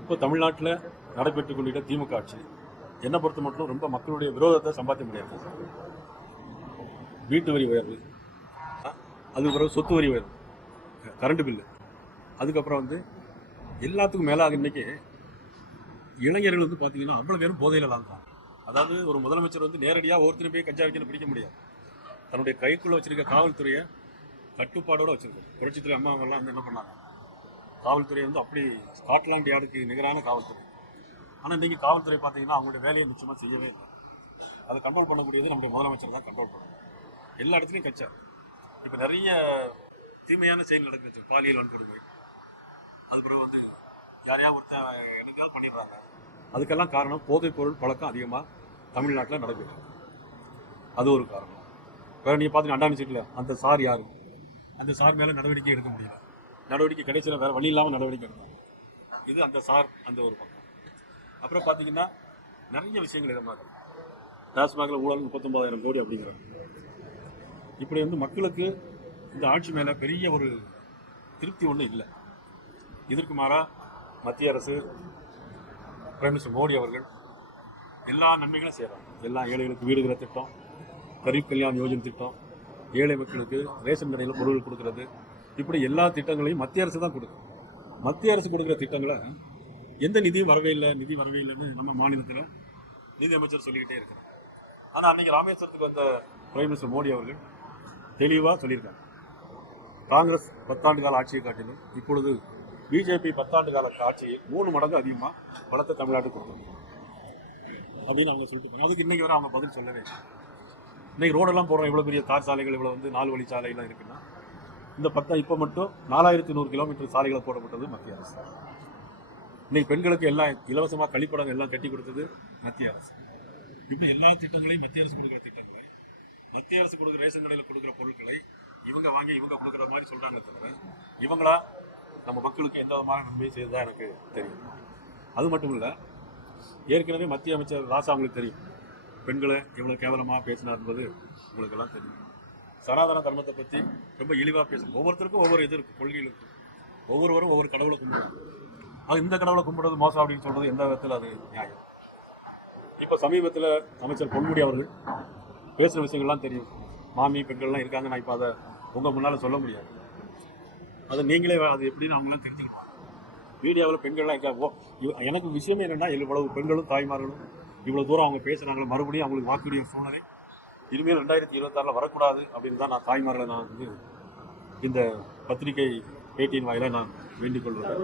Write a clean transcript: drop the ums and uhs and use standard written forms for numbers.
இப்போ தமிழ்நாட்டில் நடைபெற்றுக் கொண்டிருக்கிற திமுக ஆட்சி என்னை பொறுத்த மட்டும் ரொம்ப மக்களுடைய விரோதத்தை சம்பாதிக்க முடியாது. வீட்டு வரி உயர்வு, அதுக்கு பிறகு சொத்து வரி உயர்வு, கரண்ட் பில்லு, அதுக்கப்புறம் எல்லாத்துக்கும் மேலாக இன்னைக்கு இளைஞர்கள் பார்த்தீங்கன்னா அவ்வளோ பேரும் போதையில் தான். அதாவது ஒரு முதலமைச்சர் நேரடியாக ஒவ்வொருத்தரும் போய் கஞ்சா வைக்கணும் பிடிக்க முடியாது. தன்னுடைய கைக்குள்ளே வச்சிருக்க காவல்துறையை கட்டுப்பாடோடு வச்சிருக்காரு. புரட்சித்துறை அம்மா அவங்கெல்லாம் என்ன பண்ணாங்க, காவல்துறை அப்படி ஸ்காட்லாந்து யார்டுக்கு நிகரான காவல்துறை. ஆனால் இன்றைக்கி காவல்துறை பார்த்தீங்கன்னா அவங்களுடைய வேலையை நிச்சயமாக செய்யவே இல்லை. அதை கண்ட்ரோல் பண்ணக்கூடியது நம்முடைய முதலமைச்சர் தான் கண்ட்ரோல் பண்ணணும். எல்லா இடத்துலையும் கச்சா. இப்போ நிறைய தீமையான செயல் நடக்குது, பாலியல் வன்கொடுமை, அதுக்கப்புறம் யாரையா ஒருத்தர் எனக்கு பண்ணிடுறாங்க. அதுக்கெல்லாம் காரணம் போதைப் பொருள் பழக்கம் அதிகமாக தமிழ்நாட்டில் நடக்குது. அது ஒரு காரணம். வேறு நீங்கள் பார்த்தீங்கன்னா அண்டானி சீட்டில் அந்த சார் யார், அந்த சார் மேலே நடவடிக்கை எடுக்க முடியல. நடவடிக்கை கிடைச்சல வேறு வழி இல்லாமல் நடவடிக்கை எடுத்தாங்க. இது அந்த சார் அந்த ஒரு பக்கம். அப்புறம் பார்த்தீங்கன்னா நிறைய விஷயங்கள் இதை மாதிரி டாஸ்மாகில் ஊழல் 39,000 கோடி அப்படிங்கிறாங்க. இப்படி மக்களுக்கு இந்த ஆட்சி மேலே பெரிய ஒரு திருப்தி ஒன்றும் இல்லை. இதற்கு மாறாக மத்திய அரசு பிரைம் மினிஸ்டர் மோடி அவர்கள் எல்லா நன்மைகளும் செய்கிறாங்க. எல்லா ஏழைகளுக்கு வீடுகிற திட்டம், கரீப் கல்யாண் யோஜனை திட்டம், ஏழை மக்களுக்கு ரேஷன் கடையில் பொருள் கொடுக்கறது, இப்படி எல்லா திட்டங்களையும் மத்திய அரசு தான் கொடுக்கும். மத்திய அரசு கொடுக்குற திட்டங்களை எந்த நிதியும் வரவே இல்லைன்னு நம்ம மாநிலத்தில் நிதி அமைச்சர் சொல்லிக்கிட்டே இருக்கிறார். ஆனால் அன்றைக்கி ராமேஸ்வரத்துக்கு வந்த பிரைம் மினிஸ்டர் மோடி அவர்கள் தெளிவாக சொல்லியிருக்காங்க, காங்கிரஸ் 10 ஆண்டு கால ஆட்சியை காட்டிலும் இப்பொழுது பிஜேபி 10 ஆண்டு கால ஆட்சியை 3 மடங்கு அதிகமாக பலத்தை தமிழ்நாட்டுக்கு கொடுத்தாங்க அப்படின்னு அவங்க சொல்லிட்டு போனாங்க. அதுக்கு இன்றைக்கி வரை அவங்க பதில் சொல்லவே இல்லை. இன்றைக்கி ரோடெல்லாம் போடுறோம், இவ்வளோ பெரிய தார் சாலைகள், இவ்வளோ 4 வழி சாலைகள்லாம் இருக்குன்னா இந்த இப்போ மட்டும் 4100 கிலோமீட்டர் சாலைகளை போடப்பட்டது மத்திய அரசு. இன்னைக்கு பெண்களுக்கு எல்லாம் இலவசமாக கழிப்படம் எல்லாம் கட்டி கொடுத்தது மத்திய அரசு. இப்போ எல்லா திட்டங்களையும் மத்திய அரசு கொடுக்குற திட்டங்களை, மத்திய அரசு கொடுக்குற ரேஷன் கடையில் கொடுக்குற பொருட்களை இவங்க வாங்கி இவங்க கொடுக்குற மாதிரி சொல்கிறாங்க தவிர இவங்களா நம்ம மக்களுக்கு எந்த விதமான நன்மை செய்ததாக எனக்கு தெரியும். அது மட்டும் இல்லை, ஏற்கனவே மத்திய அமைச்சர் ராசா அவங்களுக்கு தெரியும் பெண்களை எவ்வளோ கேவலமாக பேசினார் என்பது உங்களுக்கெல்லாம் தெரியும். சனாதன தர்மத்தை பற்றி ரொம்ப இழிவாக பேசணும். ஒவ்வொருத்தருக்கும் ஒவ்வொரு இது இருக்குது, கொள்கைகள் இருக்குது. ஒவ்வொருவரும் ஒவ்வொரு கடவுளை கும்பிடுறாங்க. அது இந்த கடவுளை கும்பிடுறது மோசம் அப்படின்னு சொல்கிறது எந்த விதத்தில் அது நியாயம்? இப்போ சமீபத்தில் அமைச்சர் பொன்முடி அவர்கள் பேசுகிற விஷயங்கள்லாம் தெரியும். மாமி பெண்கள்லாம் இருக்காங்க, நான் இப்போ அதை உங்கள் முன்னால் சொல்ல முடியாது. அதை நீங்களே அது எப்படின்னு அவங்களாம் தெரிஞ்சுக்கணும். மீடியாவில் பெண்கள்லாம் இருக்காங்க. எனக்கு விஷயமே என்னென்னா, இவ்வளவு பெண்களும் தாய்மார்களும் இவ்வளோ தூரம் அவங்க பேசுகிறாங்களே, மறுபடியும் அவங்களுக்கு வாக்குடைய சூழ்நிலை இனிமேல் 2026 வரக்கூடாது அப்படின்னு தான் நான் தாய்மார்களை நான் இந்த பத்திரிகை பேட்டியின் வாயிலாக நான் வேண்டிக் கொள்கிறேன்.